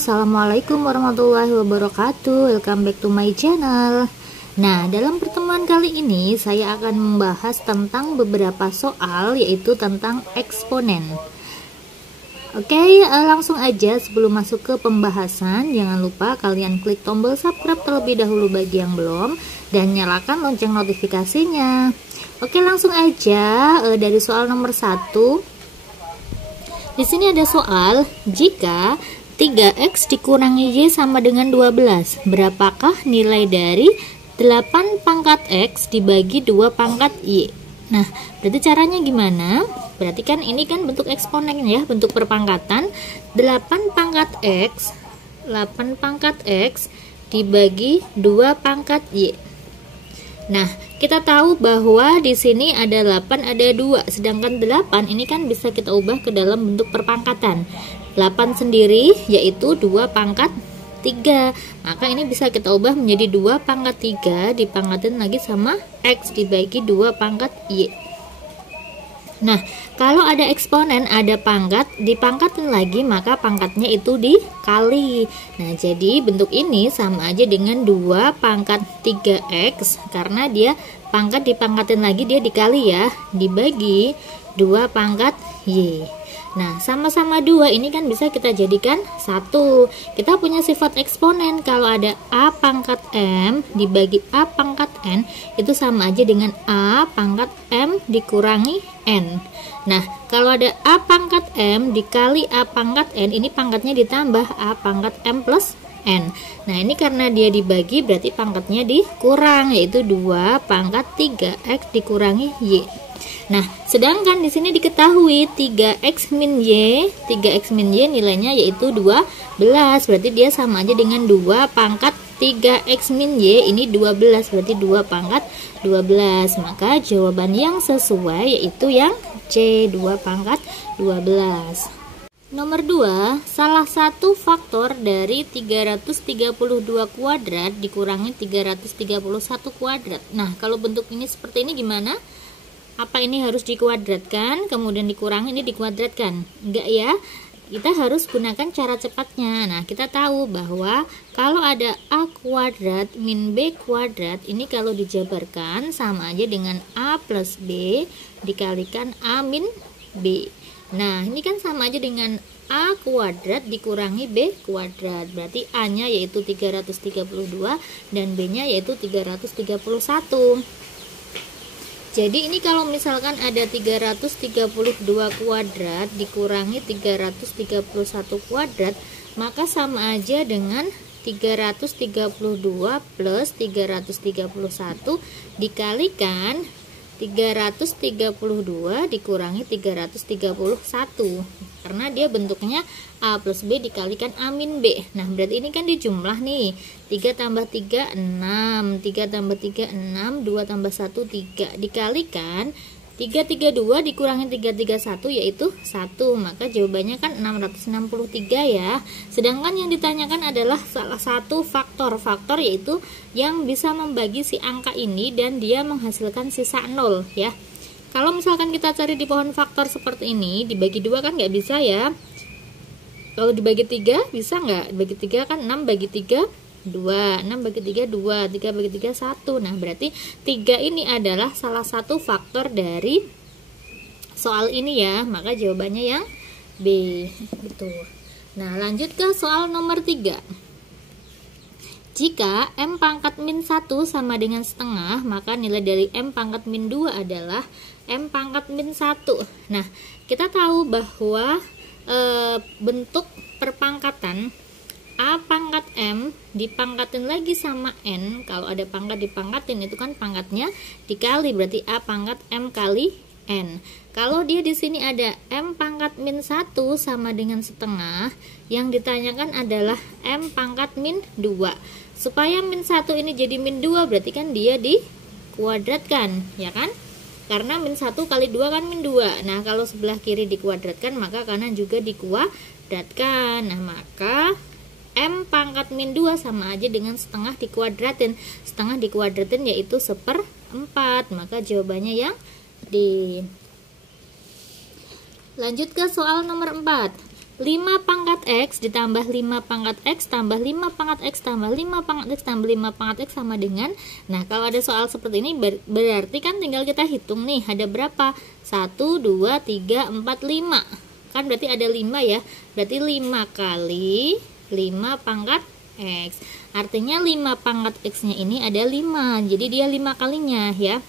Assalamualaikum warahmatullahi wabarakatuh. Welcome back to my channel. Nah, dalam pertemuan kali ini saya akan membahas tentang beberapa soal, yaitu tentang eksponen. Oke, langsung aja sebelum masuk ke pembahasan, jangan lupa kalian klik tombol subscribe terlebih dahulu bagi yang belum, dan nyalakan lonceng notifikasinya. Oke, langsung aja dari soal nomor 1. Di sini ada soal, jika 3x dikurangi y sama dengan 12, berapakah nilai dari 8 pangkat x dibagi 2 pangkat y? Nah, berarti caranya gimana? Berarti kan ini kan bentuk eksponen ya, bentuk perpangkatan. 8 pangkat x dibagi 2 pangkat y. Nah, kita tahu bahwa di sini ada 8, ada 2, sedangkan 8 ini kan bisa kita ubah ke dalam bentuk perpangkatan. 8 sendiri yaitu 2 pangkat 3, maka ini bisa kita ubah menjadi 2 pangkat 3 dipangkatin lagi sama x dibagi 2 pangkat y. Nah, kalau ada eksponen, ada pangkat, dipangkatin lagi, maka pangkatnya itu dikali. Nah, jadi bentuk ini sama aja dengan 2 pangkat 3x, karena dia pangkat dipangkatin lagi, dia dikali ya, dibagi 2 pangkat y. Nah, sama-sama 2 ini kan bisa kita jadikan 1. Kita punya sifat eksponen, kalau ada a pangkat m dibagi a pangkat n, itu sama aja dengan a pangkat m dikurangi n. Nah, kalau ada a pangkat m dikali a pangkat n, ini pangkatnya ditambah a pangkat m plus n. Nah, ini karena dia dibagi berarti pangkatnya dikurang, yaitu 2 pangkat 3x dikurangi y. Nah, sedangkan di sini diketahui 3x min y nilainya yaitu 12, berarti dia sama aja dengan 2 pangkat 3x min y, ini 12, berarti 2 pangkat 12. Maka jawaban yang sesuai yaitu yang C, 2 pangkat 12. Nomor 2, salah satu faktor dari 332 kuadrat dikurangi 331 kuadrat. Nah, kalau bentuk ini seperti ini gimana? Apa ini harus dikuadratkan, kemudian dikurangi, ini dikuadratkan? Enggak ya, kita harus gunakan cara cepatnya. Nah, kita tahu bahwa kalau ada a kuadrat min b kuadrat, ini kalau dijabarkan sama aja dengan a plus b dikalikan a min b. Nah, ini kan sama aja dengan a kuadrat dikurangi b kuadrat, berarti a nya yaitu 332 dan b nya yaitu 331. Jadi ini kalau misalkan ada 332 kuadrat dikurangi 331 kuadrat, maka sama aja dengan 332 plus 331 dikalikan 332 dikurangi 331, karena dia bentuknya a plus b dikalikan a min b. Nah, berarti ini kan dijumlah nih, 3 tambah 3 6, 3 tambah 3 6, 2 tambah 1 3, dikalikan 332 dikurangi 331 yaitu 1, maka jawabannya kan 663 ya. Sedangkan yang ditanyakan adalah salah satu faktor yaitu yang bisa membagi si angka ini dan dia menghasilkan sisa 0 ya. Kalau misalkan kita cari di pohon faktor seperti ini, dibagi 2 kan nggak bisa ya. Kalau dibagi 3 bisa nggak? Dibagi 3 kan 6 bagi 3 2, 6 bagi 3 2, 3 bagi 3 1. Nah, berarti 3 ini adalah salah satu faktor dari soal ini ya, maka jawabannya yang B gitu. Nah, lanjut ke soal nomor 3. Jika m pangkat min 1 sama dengan setengah, maka nilai dari m pangkat min 2 adalah m pangkat min 1. Nah, kita tahu bahwa bentuk perpangkatan a pangkat m dipangkatin lagi sama n, kalau ada pangkat dipangkatin itu kan pangkatnya dikali, berarti a pangkat m kali n. Kalau dia di sini ada m pangkat min 1 sama dengan setengah, yang ditanyakan adalah m pangkat min 2. Supaya min 1 ini jadi min 2, berarti kan dia dikuadratkan, ya kan? Karena min 1 kali 2 kan min 2. Nah, kalau sebelah kiri dikuadratkan, maka kanan juga dikuadratkan. Nah, maka m pangkat min 2 sama aja dengan setengah dikuadratin. Setengah dikuadratin yaitu 1/4, maka jawabannya yang D. Lanjut ke soal nomor 4. 5 pangkat X ditambah 5 pangkat X tambah 5 pangkat X tambah 5 pangkat X tambah 5 pangkat X sama dengan, nah kalau ada soal seperti ini berarti kan tinggal kita hitung nih, ada berapa? 1, 2, 3, 4, 5. Kan berarti ada 5 ya, berarti 5 kali 5 pangkat X. Artinya 5 pangkat X-nya ini ada 5, jadi dia 5 kalinya ya.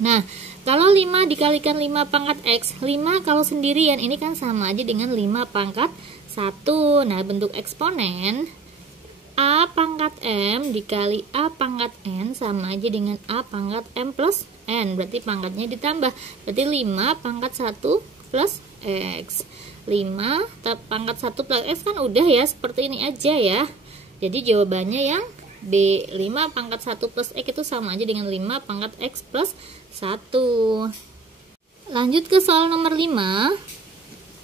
Nah, kalau 5 dikalikan 5 pangkat X, 5 kalau sendirian ini kan sama aja dengan 5 pangkat 1. Nah, bentuk eksponen A pangkat M dikali A pangkat N sama aja dengan A pangkat M plus N. Berarti pangkatnya ditambah. Berarti 5 pangkat 1 plus X. 5 pangkat 1 plus X kan udah ya, seperti ini aja ya. Jadi jawabannya yang B. 5 pangkat 1 plus X itu sama aja dengan 5 pangkat X plus 1. Lanjut ke soal nomor 5.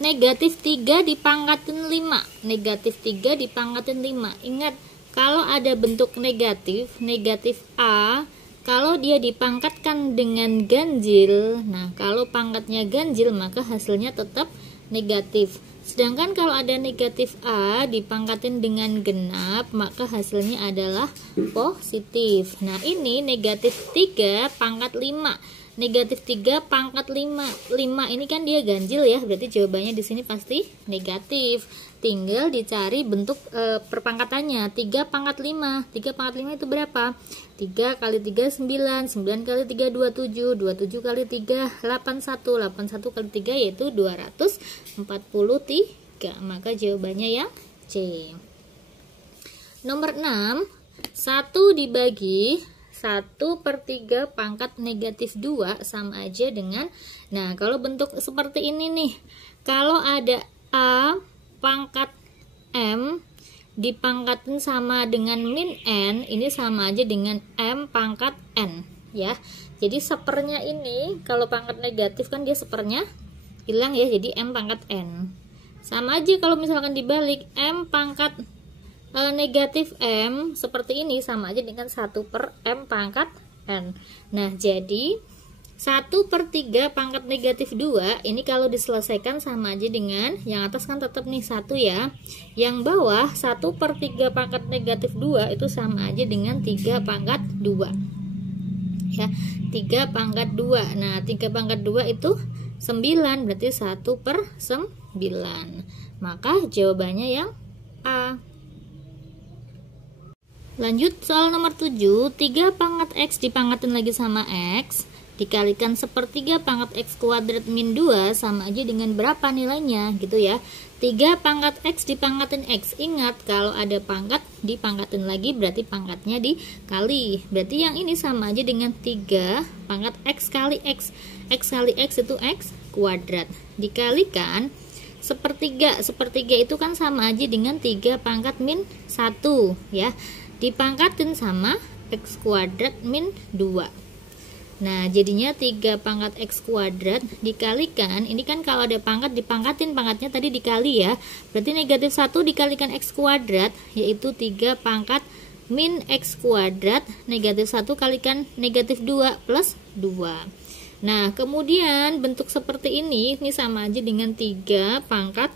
Negatif 3 dipangkatin 5. Negatif 3 dipangkatin 5. Ingat, kalau ada bentuk negatif, negatif A, kalau dia dipangkatkan dengan ganjil, nah kalau pangkatnya ganjil maka hasilnya tetap negatif. Sedangkan kalau ada negatif A dipangkatin dengan genap, maka hasilnya adalah positif. Nah, ini negatif 3 pangkat 5. Negatif 3 pangkat 5. 5 ini kan dia ganjil ya, berarti jawabannya di sini pasti negatif. Tinggal dicari bentuk perpangkatannya. 3 pangkat 5. 3 pangkat 5 itu berapa? 3 kali 3 9. 9 kali 3 27. 27 kali 3 81. 81 kali 3 yaitu 243. Maka jawabannya yang C. Nomor 6. 1 dibagi 1/3 pangkat negatif 2 sama aja dengan, nah kalau bentuk seperti ini nih, kalau ada A pangkat M dipangkatin sama dengan min N, ini sama aja dengan M pangkat N ya. Jadi sepernya ini kalau pangkat negatif kan dia sepernya hilang ya, jadi M pangkat N. Sama aja kalau misalkan dibalik, M pangkat negatif M seperti ini sama aja dengan 1/M pangkat N. Nah, jadi 1/3 pangkat negatif 2 ini kalau diselesaikan sama aja dengan yang atas kan tetap nih 1 ya. Yang bawah 1/3 pangkat negatif 2 itu sama aja dengan 3 pangkat 2. Ya, 3 pangkat 2. Nah, 3 pangkat 2 itu 9, berarti 1/9. Maka jawabannya yang A. Lanjut soal nomor 7. 3 pangkat X dipangkatin lagi sama X dikalikan 1/3 pangkat X kuadrat min 2 sama aja dengan berapa nilainya gitu ya. 3 pangkat X dipangkatin X. Ingat, kalau ada pangkat dipangkatin lagi berarti pangkatnya dikali. Berarti yang ini sama aja dengan 3 pangkat X kali X. X kali X itu X kuadrat dikalikan 1/3. 1/3 itu kan sama aja dengan 3 pangkat min 1 ya. Dipangkatin sama X kuadrat min 2. Nah, jadinya 3 pangkat X kuadrat dikalikan, ini kan kalau ada pangkat dipangkatin, pangkatnya tadi dikali ya. Berarti negatif 1 dikalikan X kuadrat, yaitu 3 pangkat min X kuadrat, negatif 1 kalikan negatif 2 plus 2. Nah, kemudian bentuk seperti ini sama aja dengan 3 pangkat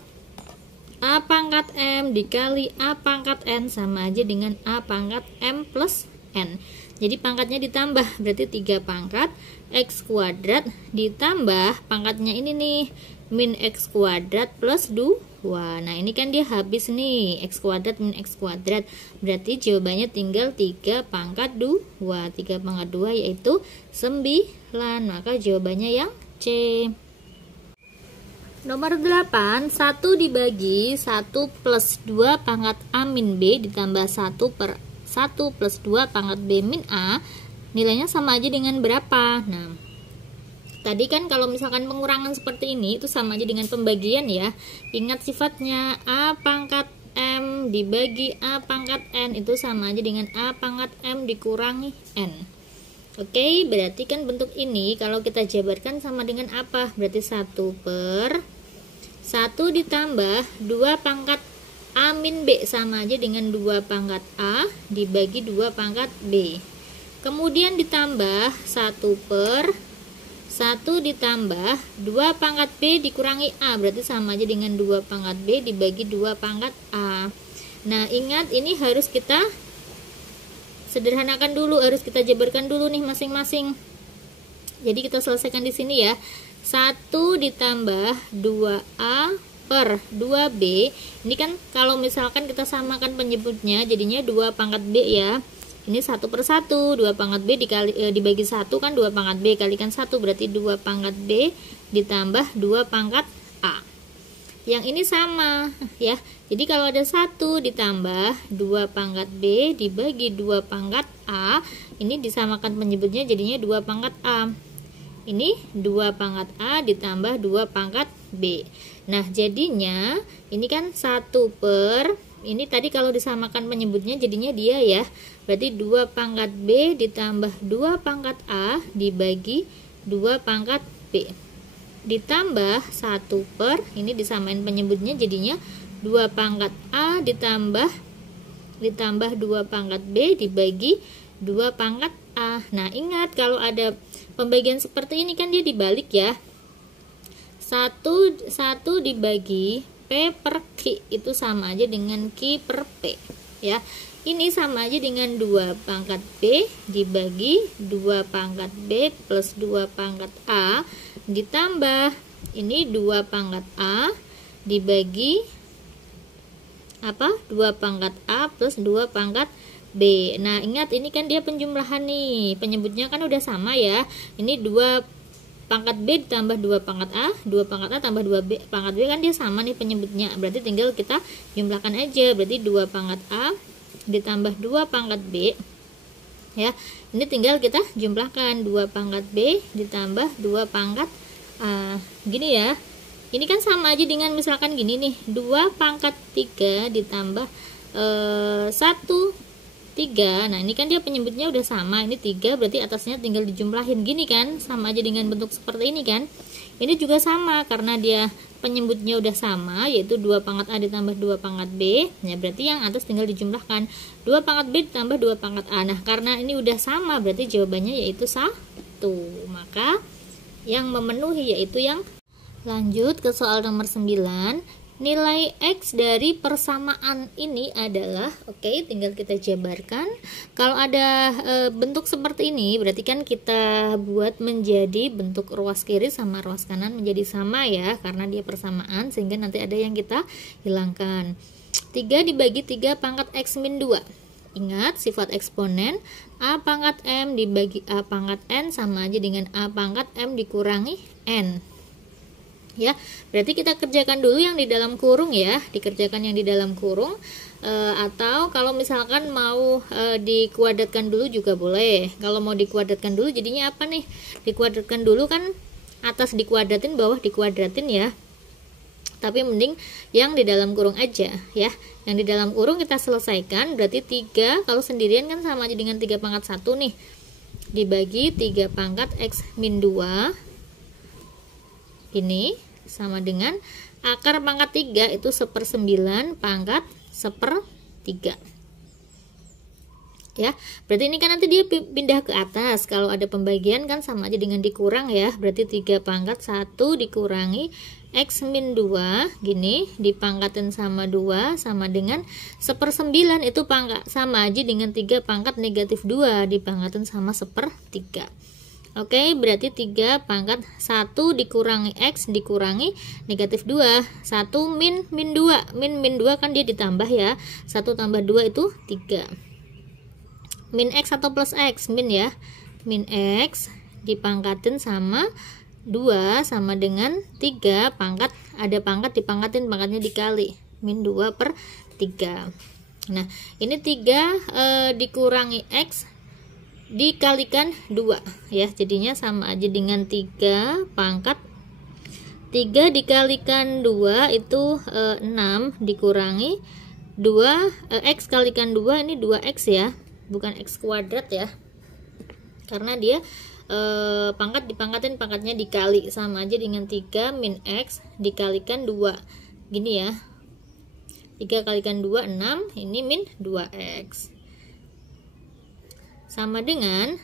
A pangkat M dikali A pangkat N sama aja dengan A pangkat M plus N. Jadi pangkatnya ditambah, berarti 3 pangkat X kuadrat ditambah pangkatnya ini nih, min X kuadrat plus 2. Nah, ini kan dia habis nih, X kuadrat min X kuadrat. Berarti jawabannya tinggal 3 pangkat 2. 3 pangkat 2 yaitu 9. Maka jawabannya yang C. Nomor 8, 1 dibagi 1 plus 2 pangkat A min B ditambah 1 per 1 plus 2 pangkat B min A, nilainya sama aja dengan berapa? Nah, tadi kan kalau misalkan pengurangan seperti ini itu sama aja dengan pembagian ya. Ingat sifatnya, A pangkat M dibagi A pangkat N itu sama aja dengan A pangkat M dikurangi N. Oke, berarti kan bentuk ini kalau kita jabarkan sama dengan apa? Berarti 1 per 1 ditambah 2 pangkat A min B sama aja dengan 2 pangkat A dibagi 2 pangkat B. Kemudian ditambah 1 per 1 ditambah 2 pangkat B dikurangi A, berarti sama aja dengan 2 pangkat B dibagi 2 pangkat A. Nah, ingat ini harus kita sederhanakan dulu, harus kita jabarkan dulu nih masing-masing. Jadi kita selesaikan di sini ya. 1 ditambah 2A per 2B. Ini kan kalau misalkan kita samakan penyebutnya jadinya 2 pangkat B ya. Ini 1 per 1, 2 pangkat B dibagi 1 kan 2 pangkat B kalikan 1, berarti 2 pangkat B ditambah 2 pangkat A. Yang ini sama ya. Jadi kalau ada 1 ditambah 2 pangkat B dibagi 2 pangkat A, ini disamakan penyebutnya jadinya 2 pangkat A. Ini 2 pangkat A ditambah 2 pangkat B. Nah, jadinya ini kan 1 per, ini tadi kalau disamakan penyebutnya jadinya dia ya. Berarti 2 pangkat B ditambah 2 pangkat A dibagi 2 pangkat B. Ditambah 1 per, ini disamain penyebutnya jadinya 2 pangkat A ditambah 2 pangkat B dibagi 2 pangkat A. Nah, ingat kalau ada pembagian seperti ini kan dia dibalik ya. 1 dibagi P per Q itu sama aja dengan Q per P ya. Ini sama aja dengan 2 pangkat B dibagi 2 pangkat B plus 2 pangkat A ditambah ini 2 pangkat A dibagi apa? 2 pangkat A plus 2 pangkat B. Nah, ingat ini kan dia penjumlahan nih. Penyebutnya kan udah sama ya. Ini 2 pangkat B ditambah 2 pangkat A, 2 pangkat A tambah 2 B, pangkat B kan dia sama nih penyebutnya. Berarti tinggal kita jumlahkan aja. Berarti 2 pangkat A ditambah 2 pangkat B. Ya. Ini tinggal kita jumlahkan 2 pangkat B ditambah 2 pangkat A. Gini ya. Ini kan sama aja dengan misalkan gini nih, 2 pangkat 3 ditambah 1 3. Nah, ini kan dia penyebutnya udah sama. Ini 3 berarti atasnya tinggal dijumlahin. Gini kan, sama aja dengan bentuk seperti ini kan. Ini juga sama karena dia penyebutnya udah sama, yaitu 2 pangkat A ditambah 2 pangkat B. Nah, berarti yang atas tinggal dijumlahkan. 2 pangkat B ditambah 2 pangkat A. Nah, karena ini udah sama, berarti jawabannya yaitu 1. Maka yang memenuhi yaitu yang. Lanjut ke soal nomor 9. Nilai X dari persamaan ini adalah, oke, tinggal kita jabarkan. Kalau ada bentuk seperti ini, berarti kan kita buat menjadi bentuk ruas kiri sama ruas kanan menjadi sama ya, karena dia persamaan, sehingga nanti ada yang kita hilangkan. 3 dibagi 3 pangkat X min 2. Ingat, sifat eksponen A pangkat M dibagi A pangkat N sama aja dengan A pangkat M dikurangi N. Ya, berarti kita kerjakan dulu yang di dalam kurung ya, dikerjakan yang di dalam kurung, atau kalau misalkan mau dikuadratkan dulu juga boleh. Kalau mau dikuadratkan dulu jadinya apa nih? Dikuadratkan dulu kan atas dikuadratin, bawah dikuadratin ya. Tapi mending yang di dalam kurung aja ya. Yang di dalam kurung kita selesaikan, berarti 3 kalau sendirian kan sama aja dengan 3 pangkat 1 nih. Dibagi 3 pangkat X min 2. Ini sama dengan akar pangkat 3 itu 1/9 pangkat 1/3 ya. Berarti ini kan nanti dia pindah ke atas. Kalau ada pembagian kan sama aja dengan dikurang ya. Berarti 3 pangkat 1 dikurangi X min 2 gini dipangkatin sama 2 sama dengan 1/9 itu pangkat sama aja dengan 3 pangkat negatif 2 dipangkatin sama 1/3. Oke, berarti 3 pangkat 1 dikurangi X dikurangi negatif 2. 1 min 2. Min 2 kan dia ditambah ya. 1 tambah 2 itu 3. Min X atau plus X? Min ya. Min X dipangkatin sama 2 sama dengan 3 pangkat. Ada pangkat dipangkatin, pangkatnya dikali. Min 2/3. Nah, ini 3 dikurangi X dikalikan 2 ya, jadinya sama aja dengan 3 pangkat 3 dikalikan 2 itu 6 dikurangi 2 X kalikan 2 ini 2X ya, bukan X kuadrat ya, karena dia pangkat dipangkatin, pangkatnya dikali, sama aja dengan 3 min X dikalikan 2 gini ya, 3 kalikan 2 6, ini min 2X sama dengan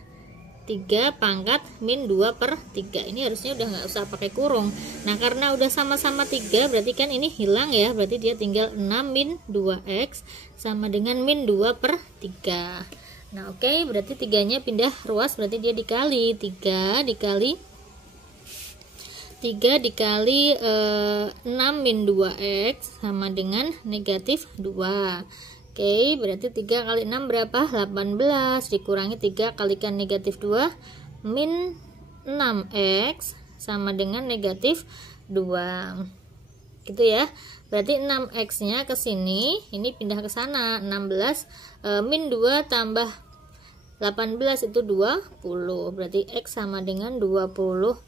3 pangkat min 2 per 3. Ini harusnya udah nggak usah pakai kurung. Nah, karena udah sama-sama 3, berarti kan ini hilang ya. Berarti dia tinggal 6 min 2x sama dengan min 2 per 3. Nah, oke, berarti 3-nya pindah ruas, berarti dia dikali 3 dikali 6 min 2x sama dengan negatif 2. Oke, berarti 3 kali 6 berapa? 18 dikurangi 3 kalikan negatif 2 min 6x sama dengan negatif 2. Gitu ya. Berarti 6x nya ke sini, ini pindah ke sana. 16 min 2 tambah 18 itu 20. Berarti x sama dengan 20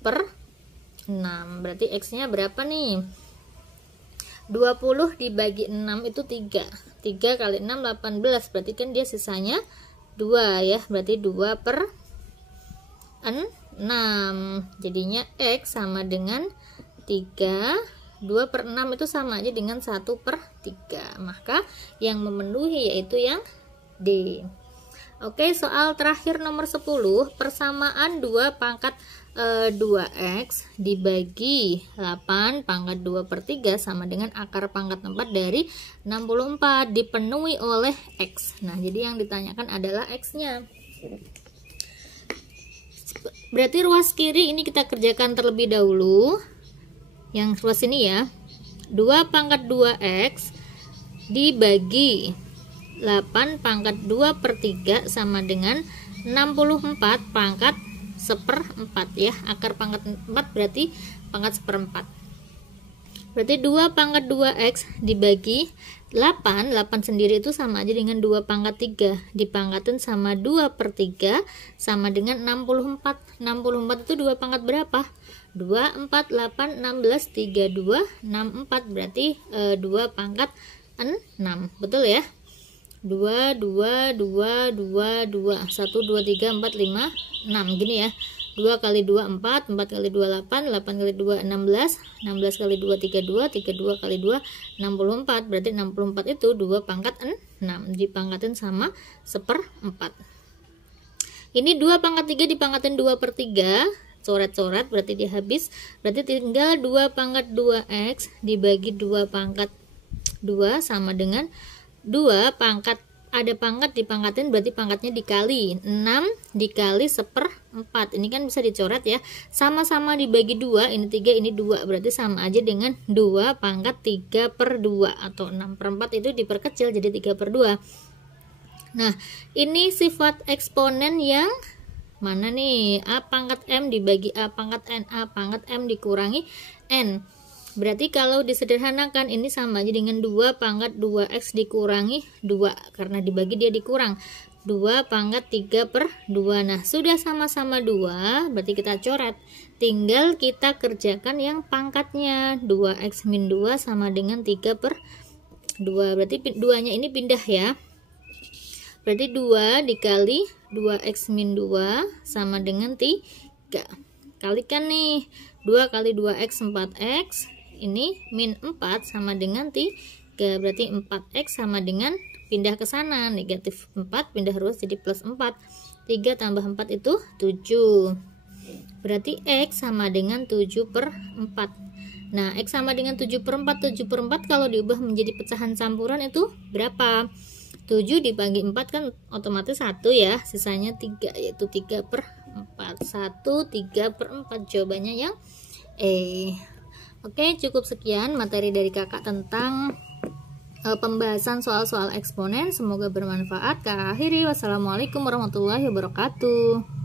per 6. Berarti x nya berapa nih? 20 dibagi 6 itu 3. 3 kali 6 18. Berarti kan dia sisanya 2 ya. Berarti 2 per 6. Jadinya x sama dengan 3. 2 per 6 itu sama aja dengan 1 per 3. Maka yang memenuhi yaitu yang D. Oke, soal terakhir nomor 10. Persamaan 2 pangkat 2x dibagi 8 pangkat 2 per 3 sama dengan akar pangkat 4 dari 64 dipenuhi oleh x. Nah, jadi yang ditanyakan adalah x-nya. Berarti ruas kiri ini kita kerjakan terlebih dahulu. Yang ruas ini ya. 2 pangkat 2x dibagi 8 pangkat 2 per 3 sama dengan 64 pangkat 1/4 ya. Akar pangkat 4 berarti pangkat 1/4. Berarti 2 pangkat 2x dibagi 8. 8 sendiri itu sama aja dengan 2 pangkat 3 dipangkatin sama 2 per 3 sama dengan 64. 64 itu 2 pangkat berapa? 2, 4, 8, 16, 3, 2, 64. Berarti 2 pangkat 6. Betul ya? 2, 2, 2, 2, 2 1, 2, 3, 4, 5, 6 gini ya. 2 kali 2 4, 4 kali 2 8, 8 kali 2 16, 16 kali 2 32, 32 kali 2 64. Berarti 64 itu 2 pangkat 6 dipangkatin sama 1/4. Ini 2 pangkat 3 dipangkatin 2 per 3, coret-coret berarti dia habis. Berarti tinggal 2 pangkat 2x dibagi 2 pangkat 2 sama dengan 2 pangkat, ada pangkat dipangkatin berarti pangkatnya dikali 6 dikali 1/4. Ini kan bisa dicoret ya. Sama-sama dibagi 2, ini 3 ini 2. Berarti sama aja dengan 2 pangkat 3/2 atau 6/4 itu diperkecil jadi 3/2. Nah, ini sifat eksponen yang mana nih? A pangkat M dibagi A pangkat N. A pangkat M dikurangi N. Berarti kalau disederhanakan ini sama aja dengan 2 pangkat 2x dikurangi 2. Karena dibagi dia dikurang. 2 pangkat 3/2. Nah, sudah sama-sama 2, berarti kita coret. Tinggal kita kerjakan yang pangkatnya. 2x min 2 sama dengan 3/2. Berarti 2-nya ini pindah ya. Berarti 2 dikali 2x min 2 sama dengan 3. Kalikan nih. 2 kali 2x 4x. Ini min 4 sama dengan 3. Berarti 4x sama dengan pindah ke sana. Negatif 4 pindah ruas jadi plus 4. 3 tambah 4 itu 7. Berarti x sama dengan 7/4. Nah, x sama dengan 7/4. 7/4 kalau diubah menjadi pecahan campuran itu berapa? 7 dibagi 4 kan otomatis 1 ya. Sisanya 3 yaitu 3/4. 1 3/4. Jawabannya yang E. Oke, cukup sekian materi dari kakak tentang pembahasan soal-soal eksponen. Semoga bermanfaat. Kakak akhiri. Wassalamualaikum warahmatullahi wabarakatuh.